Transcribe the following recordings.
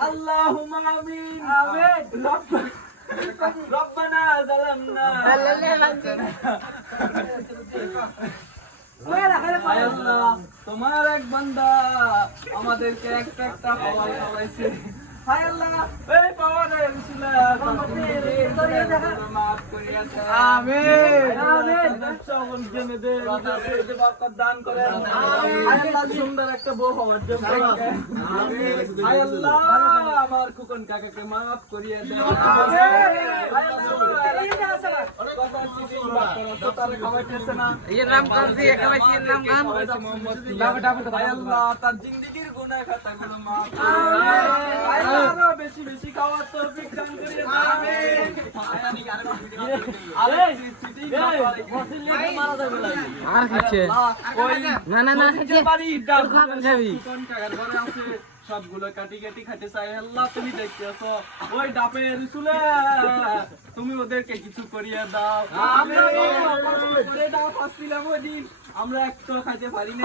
اللهم آمين ربنا ظلمنا আল্লাহ তোমার এক বান্দা আমাদেরকে একটা একটা খাবার খাওয়াইছে হায় আল্লাহ এই পাওয়ারে বিসমিল্লাহ মাফ করিয়া দাও আমিন আমিন সবন জেনে দে বরকত দান করেন আমিন আল্লাহ সুন্দর একটা বউ হওয়ার জন্য আমিন হায় আল্লাহ আমার কুকন কাকাকে মাফ করিয়া দাও আমিন হায় আল্লাহ ये नाम कर दिए कवैसी नाम गान हाय अल्लाह तार जिंदगीर गुनाह खाता गुलो माफ हाय अल्लाह বেশি বেশি খাওয়ার তৌফিক দান করিয়ে আমিন আরে সিটি মসজিদ লেগে মারা যাবে আর কিছে না না না বাড়ি ডাল খাবি কোন টাকার ঘরে আছে সবগুলো কাটি কাটি খাইতে চাই আল্লাহ তুমি দেখতেছো ওই ডাপে রসুলে তুমি ওদেরকে কিছু করিয়ে দাও আমরা করে দাও পাচ্ছিলাম ওই দিন আমরা একটু খাইতে পারি না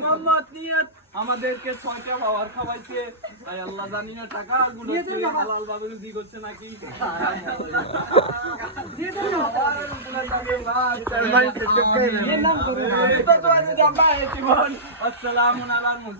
মোহাম্মদ নিয়ত আমাদেরকে 6টা খাবার খাওয়াইছে তাই আল্লাহ জানি না টাকা গুলো হালাল ভাবে দি করছে নাকি দিয়ে দেন আসসালামু আলাইকুম